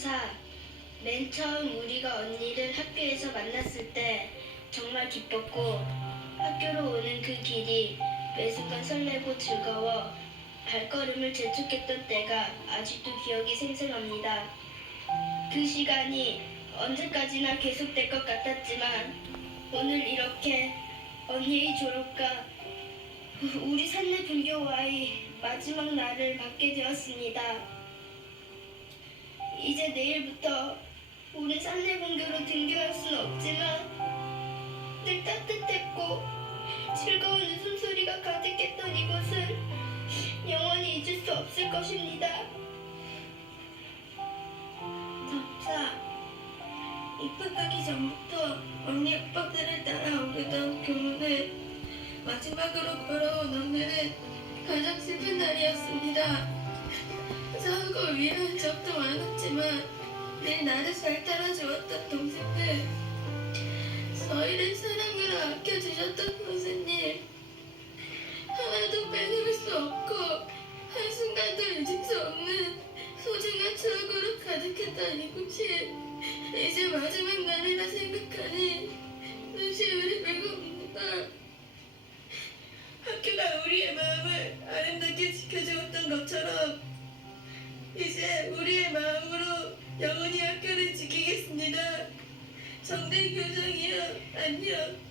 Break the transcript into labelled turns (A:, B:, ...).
A: 형사, 맨 처음 우리가 언니를 학교에서 만났을 때 정말 기뻤고 학교로 오는 그 길이 매 순간 설레고 즐거워 발걸음을 재촉했던 때가 아직도 기억이 생생합니다. 그 시간이 언제까지나 계속될 것 같았지만 오늘 이렇게 언니의 졸업과 우리 산내 분교와의 마지막 날을 맞게 되었습니다. 이제 내일부터 우리 산내 분교로 등교할 수는 없지만 늘 따뜻했고 즐거운 웃음소리가 가득했던 이곳은 영원히 잊을 수 없을 것입니다. 덕사, 입학하기 전부터 언니 오빠들을 따라오던 교문을 마지막으로 걸어온 오늘은 가장 슬픈 날이었습니다. 싸우고 위로한 적도 많았지만 늘 나를 잘 따라주었던 동생들 저희를 사랑으로 아껴주셨던 선생님 하나도 빼놓을 수 없고 한순간도 잊을 수 없는 소중한 추억으로 가득했던 이곳이 이제 마지막 날이라 생각하니 이제 우리의 마음으로 영원히 학교를 지키겠습니다. 정대 교장이요. 안녕.